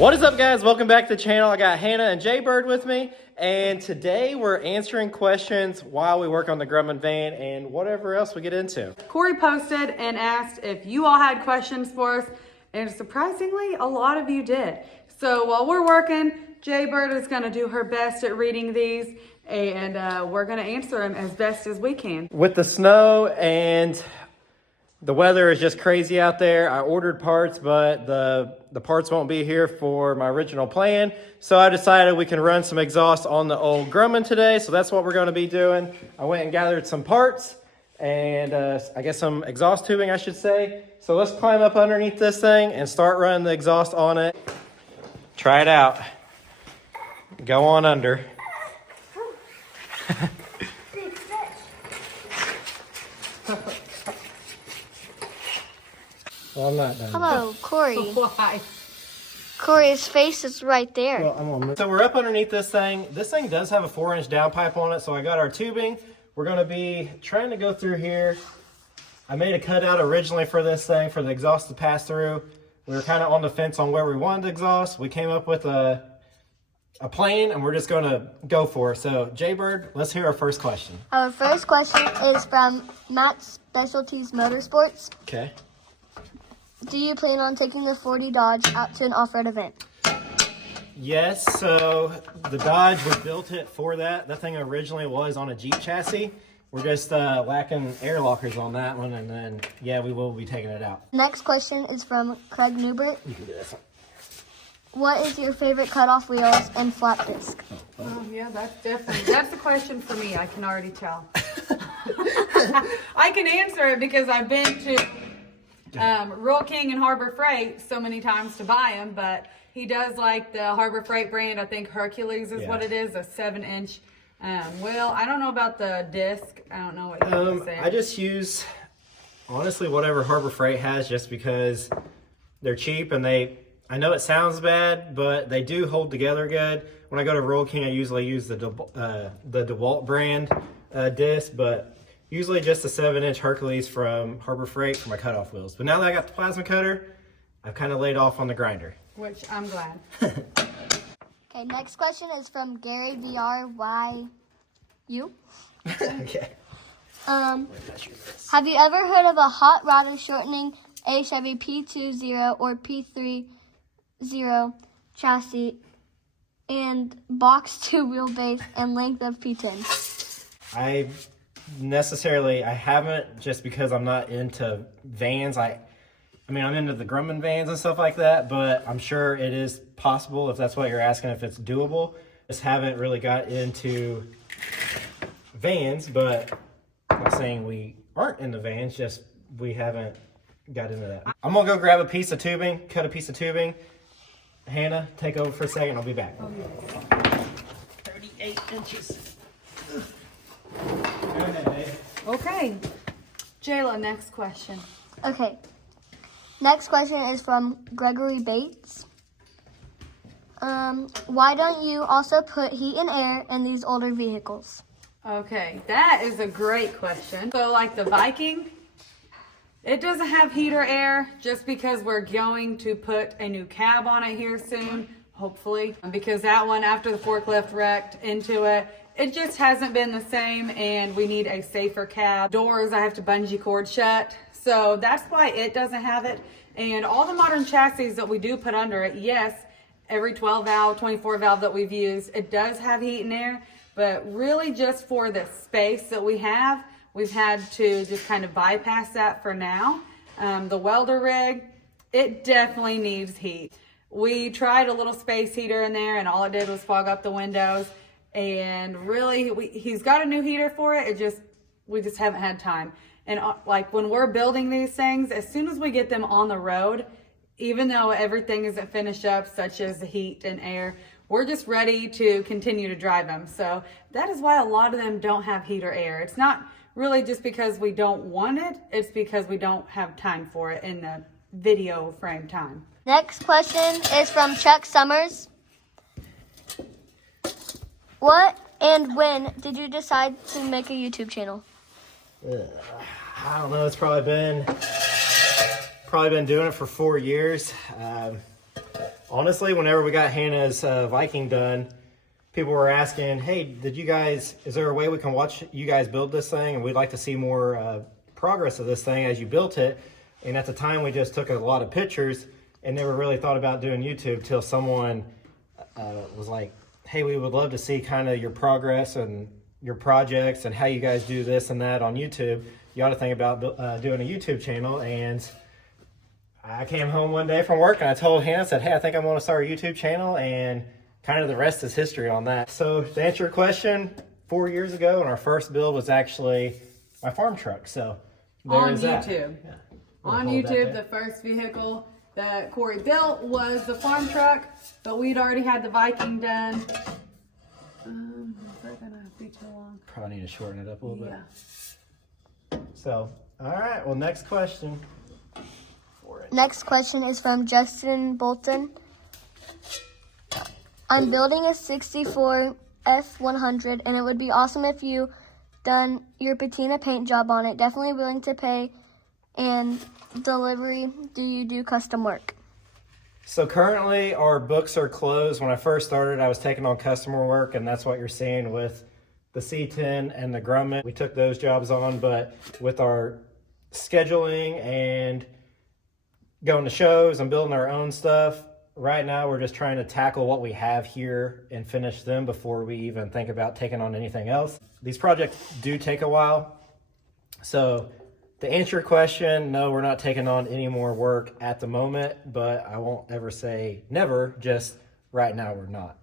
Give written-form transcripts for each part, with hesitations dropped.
What is up, guys? Welcome back to the channel. I got Hannah and Jaybird with me, and today we're answering questions while we work on the Grumman van and whatever else we get into. Corey posted and asked if you all had questions for us, and surprisingly, a lot of you did. So while we're working, Jaybird is going to do her best at reading these, and we're going to answer them as best as we can. With the snow and the weather is just crazy out there, I ordered parts, but the parts won't be here for my original plan. So I decided we can run some exhaust on the old Grumman today. So that's what we're going to be doing. I went and gathered some parts and I guess some exhaust tubing, I should say. So let's climb up underneath this thing and start running the exhaust on it. Try it out. Go on under. Well, I'm not done. Hello, Corey. Why? Corey's face is right there. Well, I'm gonna move. So we're up underneath this thing. This thing does have a 4-inch downpipe on it, so I got our tubing. We're going to be trying to go through here. I made a cutout originally for this thing, for the exhaust to pass through. We were kind of on the fence on where we wanted the exhaust. We came up with a plan, and we're just going to go for it. So, Jaybird, let's hear our first question. Our first question is from Matt Specialties Motorsports. Okay. Do you plan on taking the 40 Dodge out to an off-road event? Yes, so the Dodge, we built it for that. That thing originally was on a Jeep chassis. We're just lacking air lockers on that one, and then, yeah, we will be taking it out. Next question is from Craig Newbert. You can do this one. What is your favorite cutoff wheels and flat disc? Yeah, that's the question for me. I can already tell. I can answer it because I've been to Rural King and Harbor Freight so many times to buy them, but he does like the Harbor Freight brand. I think Hercules is what it is, a 7-inch wheel. I don't know about the disc. I don't know what you're saying. I just use, honestly, whatever Harbor Freight has, just because they're cheap and I know it sounds bad, but they do hold together good. When I go to Rural King, I usually use the DeWalt brand disc, but usually just a 7-inch Hercules from Harbor Freight for my cutoff wheels. But now that I got the plasma cutter, I've kind of laid off on the grinder. Which I'm glad. Okay, next question is from Gary VRYU. Okay. Have you ever heard of a hot rod shortening a Chevy P20 or P30 chassis and box 2 wheelbase and length of P10? I haven't, just because I'm not into vans. I mean, I'm into the Grumman vans and stuff like that, but I'm sure it is possible if that's what you're asking, if it's doable. Just haven't really got into vans, but I'm not saying we aren't into vans, just we haven't got into that. I'm gonna go grab a piece of tubing, cut a piece of tubing. Hannah, take over for a second, I'll be back. 38 inches. Go ahead, babe. Okay. Jayla, next question. Okay. Next question is from Gregory Bates. Why don't you also put heat and air in these older vehicles? Okay, that is a great question. So like the Viking, it doesn't have heat or air just because we're going to put a new cab on it here soon, hopefully. Because that one, after the forklift wrecked into it, it just hasn't been the same, and we need a safer cab. Doors, I have to bungee cord shut. So that's why it doesn't have it. And all the modern chassis that we do put under it, yes, every 12 valve, 24 valve that we've used, it does have heat and air, but really just for the space that we have, we've had to just kind of bypass that for now. The welder rig, it definitely needs heat. We tried a little space heater in there, and all it did was fog up the windows. And really, he's got a new heater for it. We just haven't had time. And like when we're building these things, as soon as we get them on the road, even though everything isn't finished up, such as the heat and air, we're just ready to continue to drive them. So that is why a lot of them don't have heat or air. It's not really just because we don't want it. It's because we don't have time for it in the video frame time. Next question is from Chuck Summers. What and when did you decide to make a YouTube channel? I don't know. It's probably been doing it for 4 years. Honestly, whenever we got Hannah's Viking done, people were asking, hey, is there a way we can watch you guys build this thing? And we'd like to see more progress of this thing as you built it. And at the time, we just took a lot of pictures and never really thought about doing YouTube till someone was like, hey, we would love to see kind of your progress and your projects and how you guys do this and that on YouTube. You ought to think about doing a YouTube channel. And I came home one day from work and I told Hannah, I said, hey, I think I want to start a YouTube channel, and kind of the rest is history on that. So to answer your question, 4 years ago, and our first build was actually my farm truck. So there On is that. YouTube. Yeah. On Hold that YouTube, there. the first vehicle that Corey built was the farm truck, but we'd already had the Viking done. Is that gonna be too long? Probably need to shorten it up a little bit. Yeah. So, all right, well, next question. Next question is from Justin Bolton. I'm building a 64 F100, and it would be awesome if you done your patina paint job on it. Definitely willing to pay. And delivery, do you do custom work? So currently our books are closed. When I first started, I was taking on customer work, and that's what you're seeing with the C10 and the Grumman. We took those jobs on, but with our scheduling and going to shows and building our own stuff, right now we're just trying to tackle what we have here and finish them before we even think about taking on anything else. These projects do take a while. So to answer your question, no, we're not taking on any more work at the moment, but I won't ever say never, just right now we're not.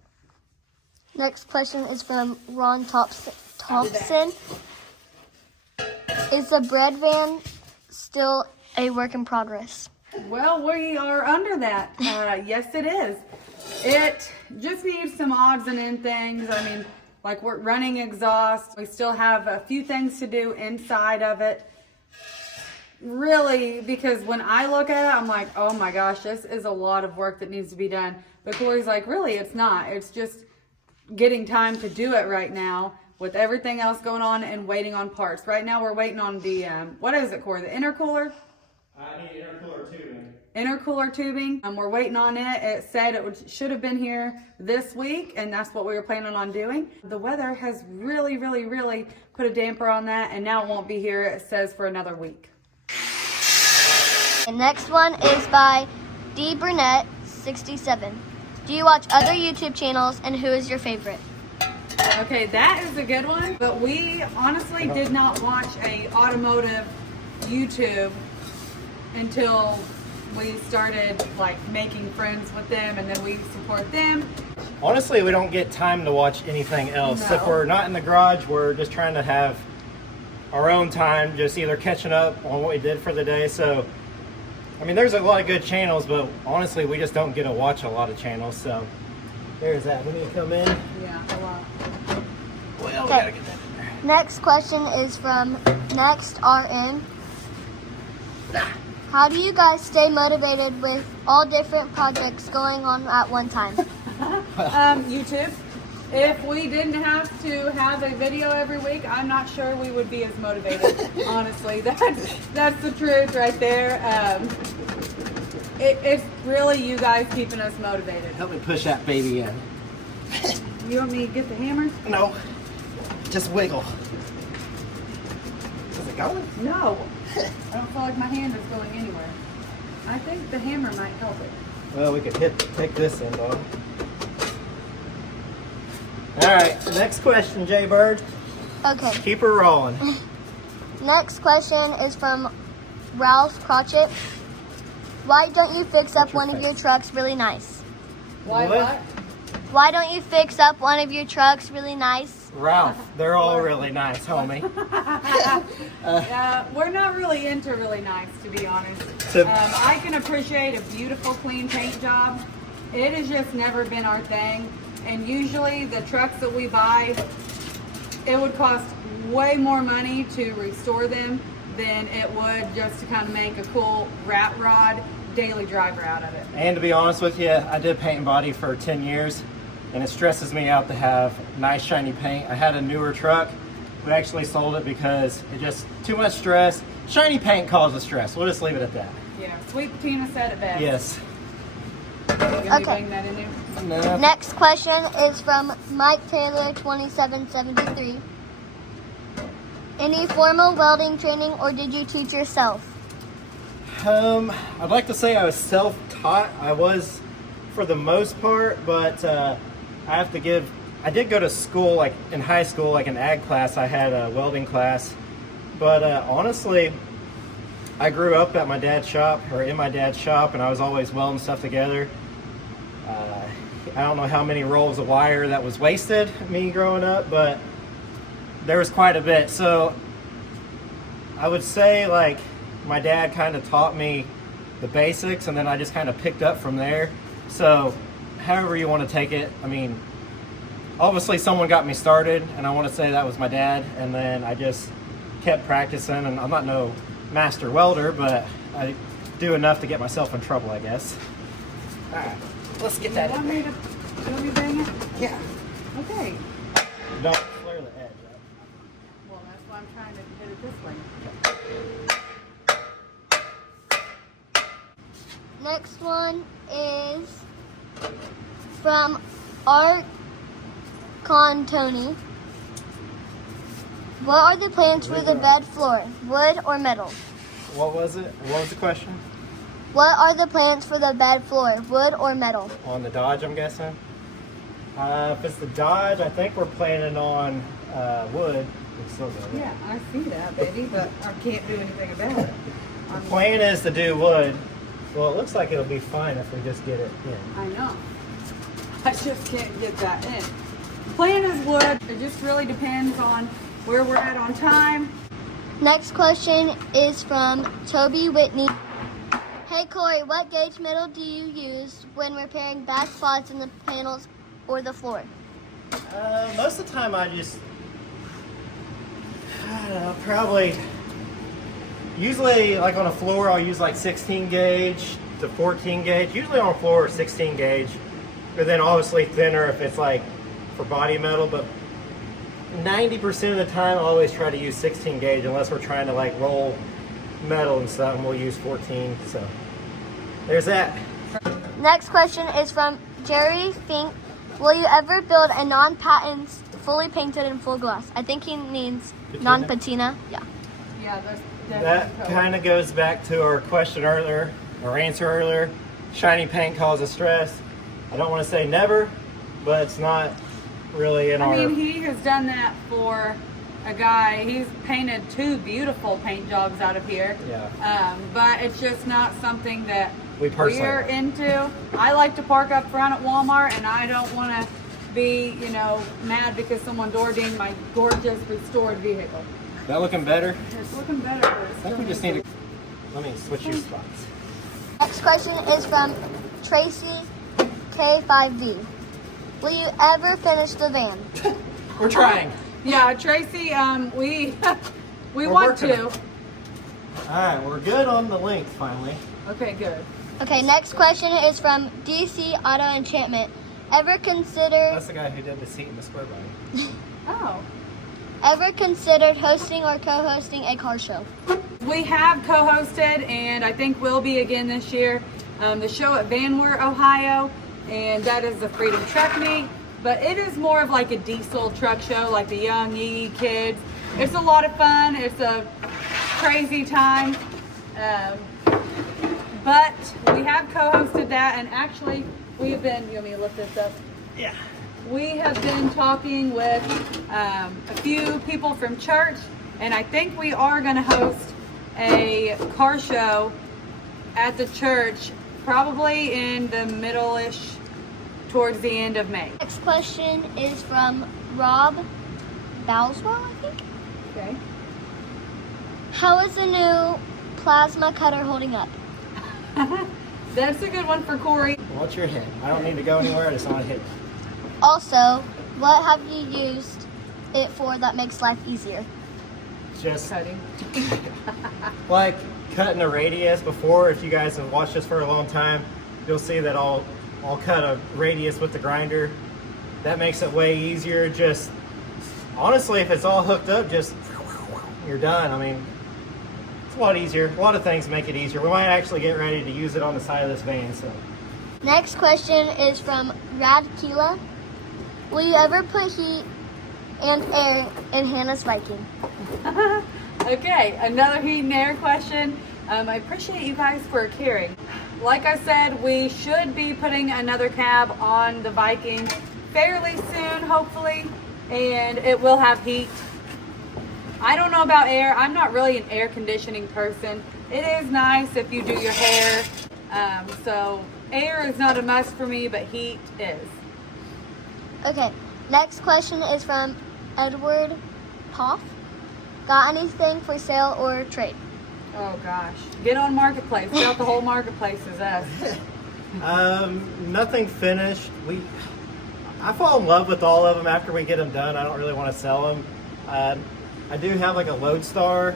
Next question is from Ron Thompson. Is the bread van still a work in progress? Well, we are under that. Yes, it is. It just needs some odds and end things. I mean, like we're running exhaust. We still have a few things to do inside of it. Really, because when I look at it, I'm like, oh my gosh, this is a lot of work that needs to be done. But Corey's like, really, it's not. It's just getting time to do it right now with everything else going on and waiting on parts. Right now, we're waiting on the, what is it, Corey? The intercooler? I need intercooler tubing. Intercooler tubing. We're waiting on it. It said should have been here this week, and that's what we were planning on doing. The weather has really, really, really put a damper on that, and now it won't be here, it says, for another week. The next one is by D. Burnett 67. Do you watch other YouTube channels, and who is your favorite? Okay, that is a good one, but we honestly did not watch a automotive YouTube until we started like making friends with them, and then we support them. Honestly, we don't get time to watch anything else. No. If we're not in the garage, we're just trying to have our own time, just either catching up on what we did for the day. So, I mean, there's a lot of good channels, but honestly, we just don't get to watch a lot of channels. So, there's that. We need to come in. Yeah, a lot. Well, we gotta get that in there. Next question is from NextRN. How do you guys stay motivated with all different projects going on at one time? YouTube. If we didn't have to have a video every week, I'm not sure we would be as motivated. Honestly, that's the truth right there. It's really you guys keeping us motivated. Help me push that baby in. You want me to get the hammer? No, just wiggle. Is it going? No. I don't feel like my hand is going anywhere. I think the hammer might help it. Well, we could take this end off. All right, next question, Jay Bird. Okay. Keep her rolling. Next question is from Ralph Crotchet. Why don't you fix up one of your trucks really nice? Why What? what? Why don't you fix up one of your trucks really nice? Ralph, they're all really nice, homie. We're not really into really nice, to be honest. So- I can appreciate a beautiful, clean paint job. It has just never been our thing. And usually the trucks that we buy, it would cost way more money to restore them than it would just to kind of make a cool rat rod daily driver out of it. And to be honest with you, I did paint and body for 10 years, and it stresses me out to have nice shiny paint. I had a newer truck, but actually sold it because it just too much stress. Shiny paint causes stress. We'll just leave it at that. Yeah, Sweet Patina said it best. Yes. Can we Okay. bang that in there? No. Next question is from Mike Taylor 2773. Any formal welding training or did you teach yourself? I'd like to say I was self-taught. I was for the most part, but I did go to school, like in high school, like an ag class. I had a welding class, but honestly, I grew up at my dad's shop, or in my dad's shop, and I was always welding stuff together. I don't know how many rolls of wire that was wasted, me growing up, but there was quite a bit. So I would say like my dad kind of taught me the basics, and then I just kind of picked up from there. So however you want to take it, I mean, obviously someone got me started, and I want to say that was my dad, and then I just kept practicing, and I'm not no master welder, but I do enough to get myself in trouble, I guess. All right, let's get that You in want me there. to, you want me to bang it? Yeah. Okay. Don't flare the edge up. Well, that's why I'm trying to hit it this way. Next one is from Art Tony. What are the plans for the bed floor, wood or metal? What was it? What was the question? What are the plans for the bed floor, wood or metal? On the Dodge, I'm guessing. If it's the Dodge, I think we're planning on wood. It's still good. Yeah, I see that, baby, but I can't do anything about it. The plan is to do wood. Well, it looks like it'll be fine if we just get it in. I know. I just can't get that in. Plan is wood. It just really depends on where we're at on time. Next question is from Toby Whitney. Hey Corey, what gauge metal do you use when repairing bad spots in the panels or the floor? Most of the time I don't know, probably, usually like on a floor I'll use like 16 gauge to 14 gauge. Usually on a floor 16 gauge, but then obviously thinner if it's like for body metal, but 90% of the time I always try to use 16 gauge unless we're trying to like roll metal and stuff, and we'll use 14. So there's that. Next question is from Jerry Fink. Will you ever build a non-patent, fully painted and full glass? I think he means Patina? non-patina. Yeah. Yeah, that's That definitely kind of goes back to our question earlier, our answer earlier. Shiny paint causes stress. I don't want to say never, but it's not really in our... I mean, he has done that for a guy. He's painted 2 beautiful paint jobs out of here. Yeah. But it's just not something that We personally we're like. into. I like to park up front at Walmart, and I don't want to be, mad because someone door dinged my gorgeous restored vehicle. That looking better? It's looking better. But it's I think we just need to... Let me switch you spots. Next question is from Tracy K5V. Will you ever finish the van? We're trying. Yeah, Tracy, we We're want working to. All right, we're good on the length finally. Okay, good. Okay, next question is from DC Auto Enchantment. Ever considered That's the guy who did the seat in the square body. Oh. Ever considered hosting or co-hosting a car show? We have co-hosted, and I think will be again this year, the show at Van Wert, Ohio, and that is the Freedom Truck Meet. But it is more of like a diesel truck show, like the young yee kids. It's a lot of fun. It's a crazy time. But we have co-hosted that, and actually we've been, you want me to lift this up? Yeah. We have been talking with a few people from church, and I think we are going to host a car show at the church, probably in the middle-ish, towards the end of May. Next question is from Rob Bowswell, I think. Okay. How is the new plasma cutter holding up? That's a good one for Corey. Watch your head. I don't need to go anywhere. I just want to hit. Also, what have you used it for that makes life easier? Just Cutting. like cutting a radius before. If you guys have watched this for a long time, you'll see that I'll cut a radius with the grinder. That makes it way easier. Just honestly, if it's all hooked up, just you're done. I mean, it's a lot easier. A lot of things make it easier. We might actually get ready to use it on the side of this van. So Next question is from Radkila. Will you ever put heat and air in Hannah's Viking? Okay, another heat and air question. I appreciate you guys for caring. Like I said, we should be putting another cab on the Viking fairly soon, hopefully, and it will have heat. I don't know about air. I'm not really an air conditioning person. It is nice if you do your hair. So air is not a must for me, but heat is. Okay, next question is from Edward Poff. Got anything for sale or trade? Oh gosh, get on Marketplace. Got the whole Marketplace is us. Nothing finished. I fall in love with all of them after we get them done. I don't really want to sell them. I do have like a Lodestar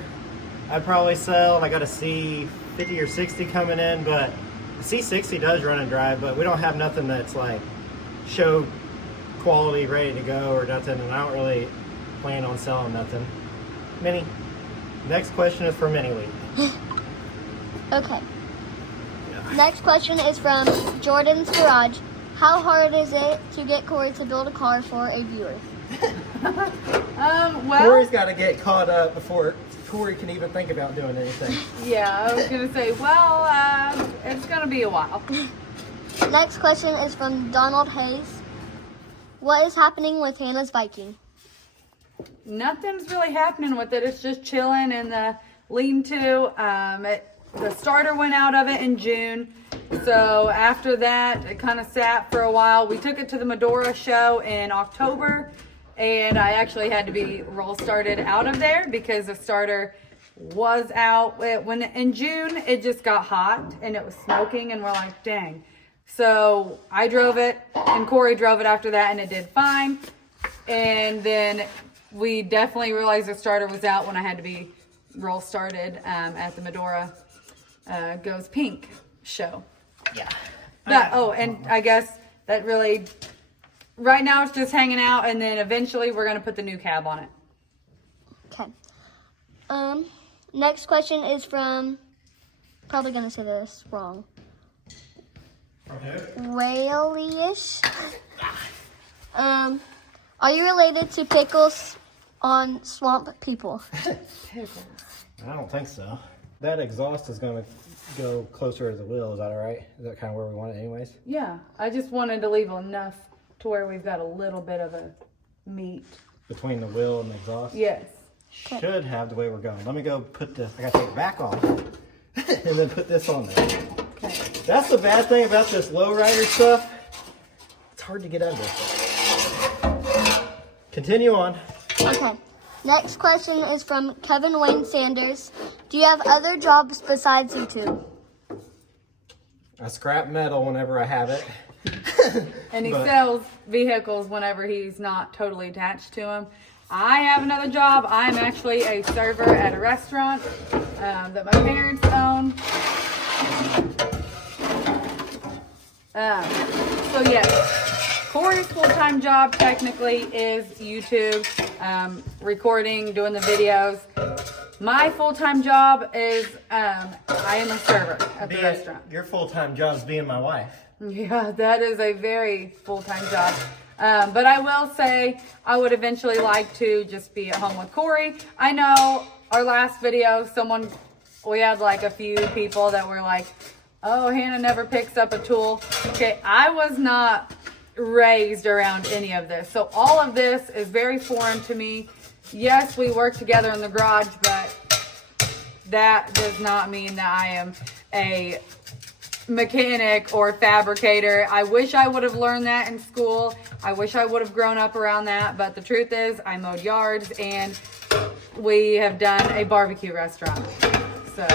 I'd probably sell, and I got a C50 or 60 coming in, but the C60 does run and drive, but we don't have nothing that's like show quality ready to go or nothing, and I don't really plan on selling nothing. Minnie, next question is for Minnie Lee. Okay. Next question is from Jordan's Garage. How hard is it to get Corey to build a car for a viewer? Well, Corey's got to get caught up before Corey can even think about doing anything. yeah, I was gonna say, well, it's gonna be a while. Next question is from Donald Hayes. What is happening with Hannah's Viking? Nothing's really happening with it. It's just chilling in the lean-to. The starter went out of it in June. So after that, it kind of sat for a while. We took it to the Medora show in October, and I actually had to be roll started out of there because the starter was out. When in June, it just got hot and it was smoking, and we're like, dang. So I drove it, and Corey drove it after that, and it did fine. And then we definitely realized the starter was out when I had to be roll started at the Medora Goes Pink show. Yeah. And I guess that really, right now it's just hanging out, and then eventually we're going to put the new cab on it. Okay. Next question is from, probably going to say this wrong. Whaley-ish. Are you related to Pickles on Swamp People? I don't think so. That exhaust is going to go closer to the wheel. Is that all right? Is that kind of where we want it anyways? Yeah, I just wanted to leave enough to where we've got a little bit of a meat. Between the wheel and the exhaust? Yes. Should have the way we're going. Let me go put this, I got to take it back off and then put this on there. Okay. That's the bad thing about this lowrider stuff. It's hard to get under. Continue on. Okay. Next question is from Kevin Wayne Sanders. Do you have other jobs besides YouTube? I scrap metal whenever I have it. And he sells vehicles whenever he's not totally attached to them. I have another job. I'm actually a server at a restaurant that my parents own. So yes, Corey's full-time job technically is YouTube, recording, doing the videos. My full-time job is I am a server at the restaurant. Your full-time job is being my wife. Yeah, that is a very full-time job. But I will say I would eventually like to just be at home with Corey. I know our last video, we had like a few people that were like, oh, Hannah never picks up a tool. Okay, I was not raised around any of this. So all of this is very foreign to me. Yes, we work together in the garage, but that does not mean that I am a mechanic or fabricator. I wish I would have learned that in school. I wish I would have grown up around that, but the truth is I mowed yards and we have done a barbecue restaurant. So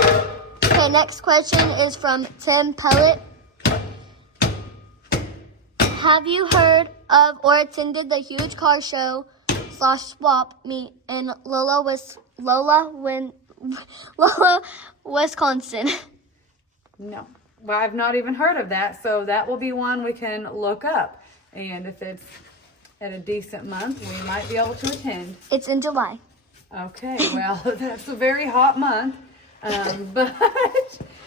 Okay, next question is from Tim Pellet. Have you heard of or attended the huge car show / swap meet in Lola, Wisconsin? no, well, I've not even heard of that. So that will be one we can look up. And if it's at a decent month, we might be able to attend. It's in July. Okay, well, that's a very hot month. But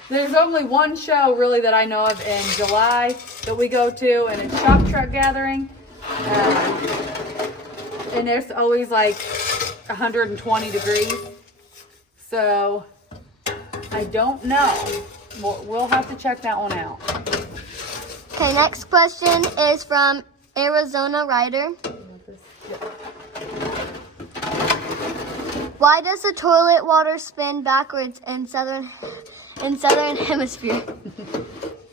There's only one show really that I know of in July that we go to, and it's Shop Truck Gathering. And it's always like 120 degrees. So I don't know. We'll have to check that one out. Okay, next question is from Arizona Rider. Why does the toilet water spin backwards in southern hemisphere?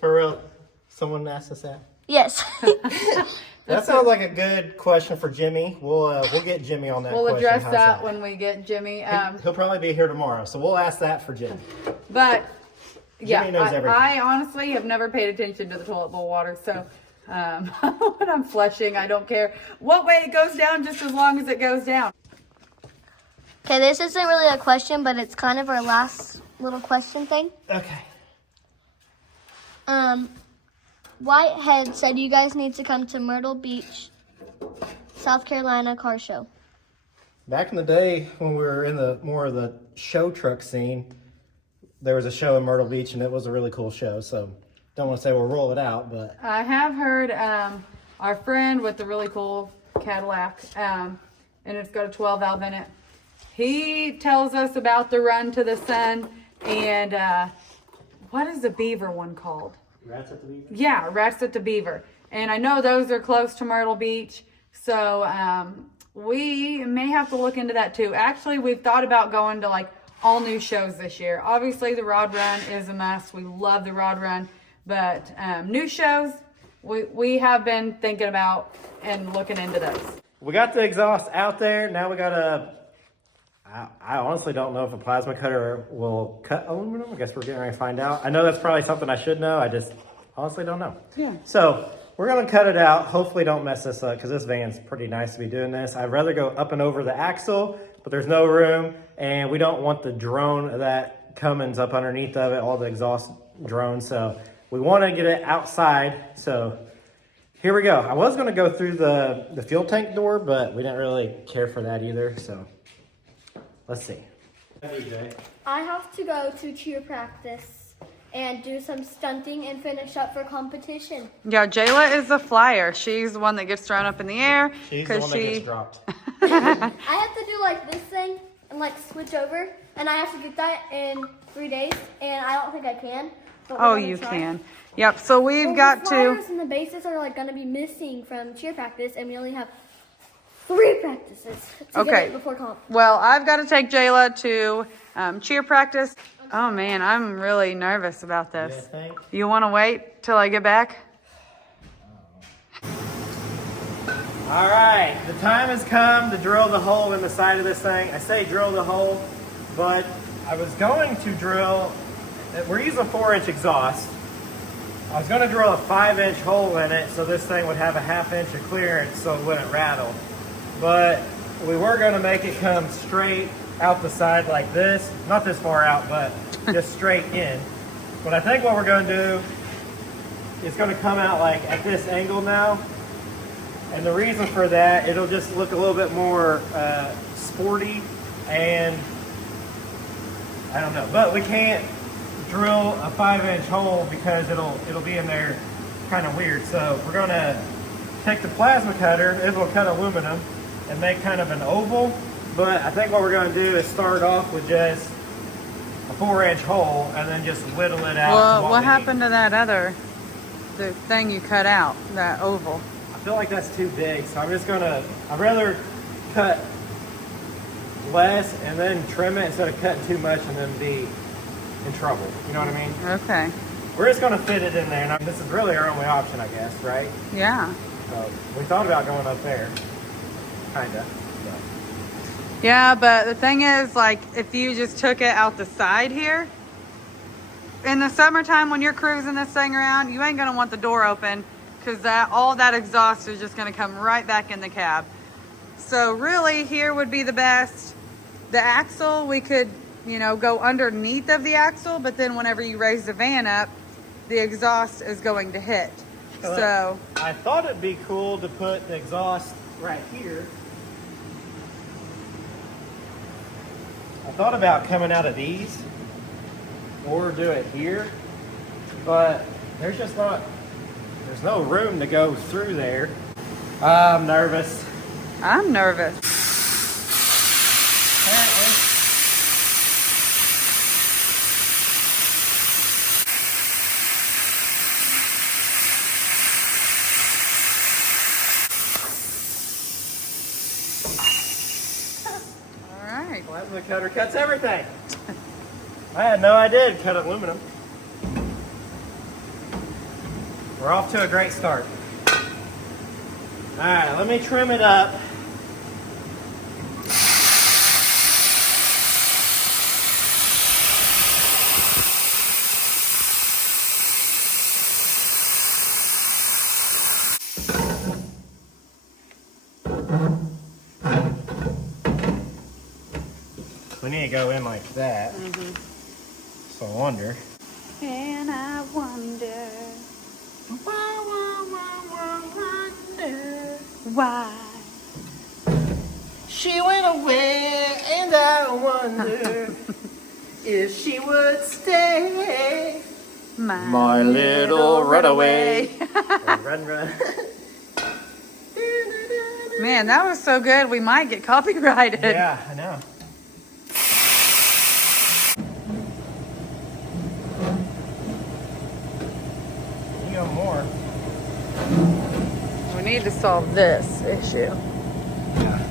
For real? Someone asked us that? Yes. That sounds like a good question for Jimmy. We'll get Jimmy on that We'll question. address How's that when we get Jimmy. He'll probably be here tomorrow, so we'll ask that for Jimmy. But yeah, Jimmy knows everything. I honestly have never paid attention to the toilet bowl water, so when I'm flushing, I don't care what way it goes down, just as long as it goes down. Okay, this isn't really a question, but it's kind of our last little question thing. Okay. Whitehead said you guys need to come to Myrtle Beach, South Carolina car show. Back in the day when we were in the more of the show truck scene, there was a show in Myrtle Beach and it was a really cool show. So don't want to say we'll roll it out, but I have heard our friend with the really cool Cadillac, and it's got a 12 valve in it. He tells us about the Run to the Sun and what is the Beaver one called? Rats at the Beaver? Yeah, Rats at the Beaver. And I know those are close to Myrtle Beach, so we may have to look into that too. Actually, we've thought about going to like all new shows this year. Obviously, the Rod Run is a must. We love the Rod Run, but new shows, we have been thinking about and looking into those. We got the exhaust out there. Now we got I honestly don't know if a plasma cutter will cut aluminum. I guess we're getting ready to find out. I know that's probably something I should know. I just honestly don't know. Yeah. So we're going to cut it out. Hopefully don't mess this up because this van's pretty nice to be doing this. I'd rather go up and over the axle, but there's no room. And we don't want the drone that Cummins up underneath of it, all the exhaust drones. So we want to get it outside. So here we go. I was going to go through the fuel tank door, but we didn't really care for that either. So let's see. I have to go to cheer practice and do some stunting and finish up for competition. Yeah, Jayla is the flyer. She's the one that gets thrown up in the air. She's the one that gets dropped. I have to do like this thing and like switch over, and I have to get that in 3 days, and I don't think I can. But Oh, you can. Yep, so we've got the to... flyers and the bases are like going to be missing from cheer practice, and we only have 3 practices to get it before comp. Well, I've got to take Jayla to cheer practice. Oh man, I'm really nervous about this. You want to wait till I get back? All right, the time has come to drill the hole in the side of this thing. I say drill the hole, but I was going to drill, we're using a 4-inch exhaust. I was going to drill a 5-inch hole in it so this thing would have a 1/2 inch of clearance so it wouldn't rattle. But we were going to make it come straight out the side like this. Not this far out, but just straight in. But I think what we're going to do is going to come out like at this angle now. And the reason for that, it'll just look a little bit more sporty, and I don't know. But we can't drill a 5-inch hole because it'll be in there kind of weird. So we're going to take the plasma cutter. It will cut aluminum and make kind of an oval. But I think what we're going to do is start off with just a 4-inch hole and then just whittle it out. Well, what happened to that the thing you cut out, that oval? I feel like that's too big, so I'm just gonna, I'd rather cut less and then trim it instead of cutting too much and then be in trouble. You know what I mean? Okay. We're just gonna fit it in there, and this is really our only option, I guess, right? Yeah. We thought about going up there, kinda. Yeah, but the thing is, like, if you just took it out the side here, in the summertime when you're cruising this thing around, you ain't gonna want the door open because all that exhaust is just gonna come right back in the cab. So really, here would be the best. The axle, we could, go underneath of the axle, but then whenever you raise the van up, the exhaust is going to hit. So I thought it'd be cool to put the exhaust right here. I thought about coming out of these or do it here, but there's no room to go through there. I'm nervous. I'm nervous. Apparently. All right. Plasma cutter cuts everything. I had no idea it cut aluminum. We're off to a great start. All right, let me trim it up. We need to go in like that. So I wonder. And I wonder why She went away, and I wonder if she would stay. my little runaway. Run, run. Man, that was so good. We might get copyrighted. Yeah, I know. You got more. We need to solve this issue. Yeah.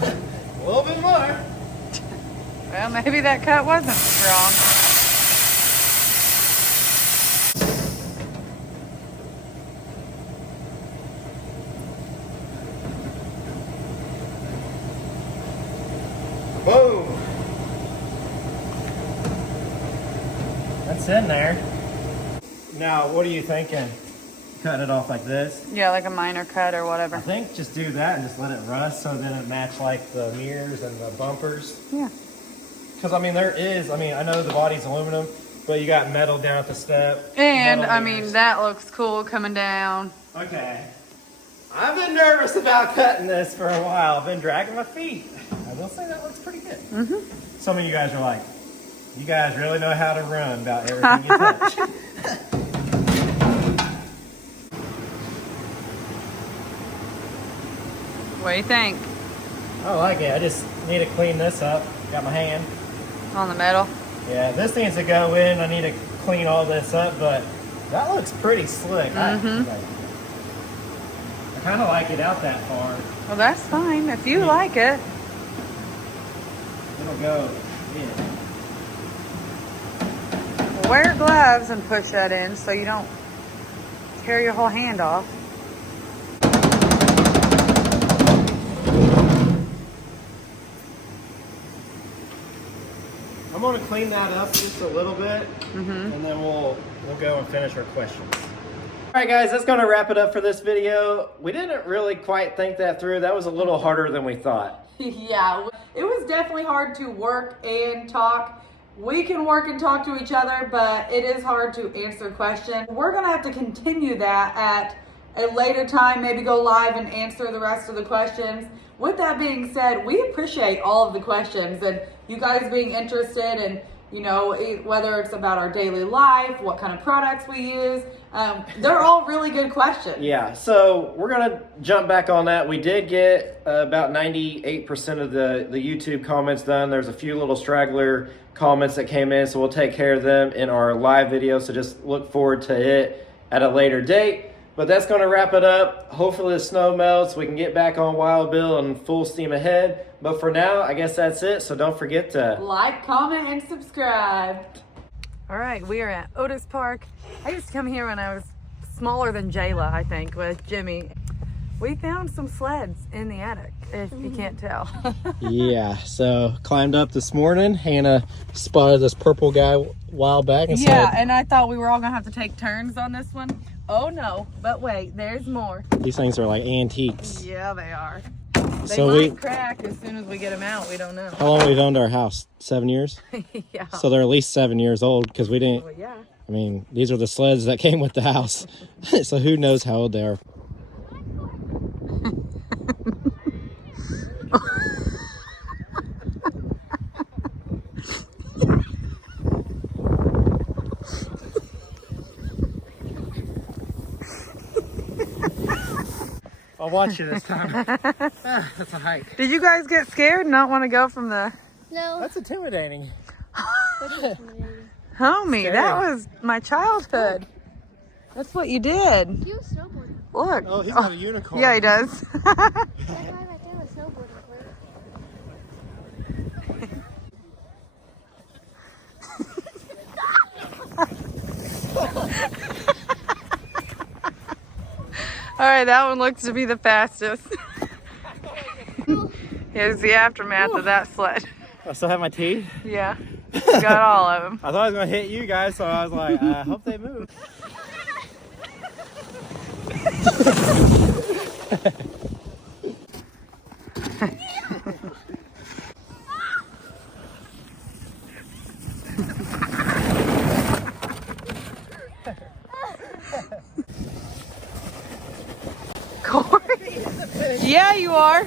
A little bit more. Well, maybe that cut wasn't strong. Boom. That's in there. Now, what are you thinking? Cutting it off like this? Yeah, like a minor cut or I whatever. think just do that and just let it rust so then it match like the mirrors and the bumpers. Yeah. Because I mean, I know the body's aluminum, but you got metal down at the step. And metal I mirrors. mean, that looks cool coming down. Okay. I've been nervous about cutting this for a while. I've been dragging my feet. I will say that looks pretty good. Mm-hmm. Some of you guys are like, you guys really know how to run about everything you touch. What do you think? I like it. I just need to clean this up. Got my hand. On the metal? Yeah, this needs to go in. I need to clean all this up, but that looks pretty slick. I kind of like it out that far. Well, that's fine. If you like it. It'll go in. Wear gloves and push that in so you don't tear your whole hand off. I'm going to clean that up just a little bit, and then we'll go and finish our questions. All right, guys, that's going to wrap it up for this video. We didn't really quite think that through. That was a little harder than we thought. Yeah, it was definitely hard to work and talk. We can work and talk to each other, but it is hard to answer questions. We're gonna have to continue that at a later time, maybe go live and answer the rest of the questions. With that being said, we appreciate all of the questions and you guys being interested in, you know, whether it's about our daily life, what kind of products we use. They're all really good questions. Yeah, so we're going to jump back on that. We did get about 98% of the YouTube comments done. There's a few little straggler comments that came in, so we'll take care of them in our live video. So just look forward to it at a later date. But that's going to wrap it up. Hopefully the snow melts. We can get back on Wild Bill and full steam ahead. But for now, I guess that's it. So don't forget to like, comment, and subscribe. All right, we are at Otis Park. I used to come here when I was smaller than Jayla, I think, with Jimmy. We found some sleds in the attic, if you can't tell. Yeah, so climbed up this morning. Hannah spotted this purple guy a while back and Yeah, said, and I thought we were all gonna have to take turns on this one. Oh no, but wait, there's more. these things are like antiques. Yeah, they are. They So might crack as soon as we get them out. We don't know. how long we've owned our house? 7 years? Yeah. So they're at least 7 years old because we didn't, Well, yeah. I mean, these are the sleds that came with the house. So who knows how old they are. I'll watch you this time. That's a hike. Did you guys get scared and not want to go from the... No. That's intimidating. Homie, Scary. that was my childhood. That's what you did. You snowboarding. Look. Oh, he's got a unicorn. Yeah, he does. That guy right there was snowboarding. All right, that one looks to be the fastest. Here's the aftermath of that sled. I still have my teeth. Yeah, got all of them. I thought I was going to hit you guys, so I was like, I hope they move. Corey? Yeah, you are.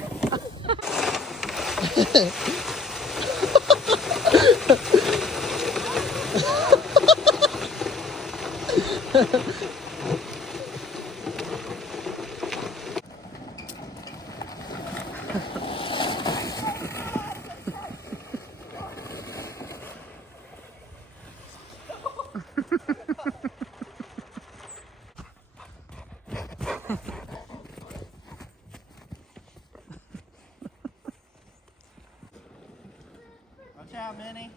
Watch out, Minnie.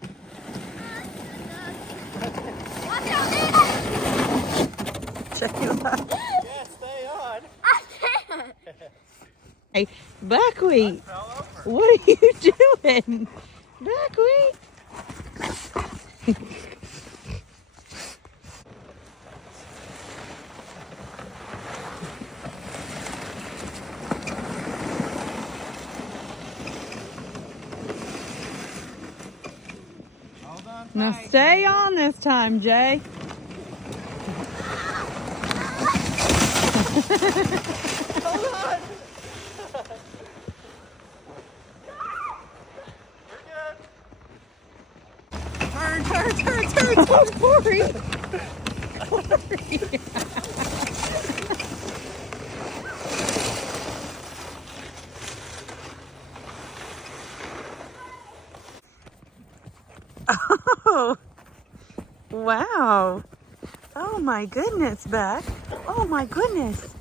Check you out. Yeah, stay on. Hey, buckwheat. What are you doing? Buckwheat. Now stay on this time, Jay. Hold on. Turn, Corey. Corey. Oh, wow. Oh my goodness, Beth. Oh my goodness.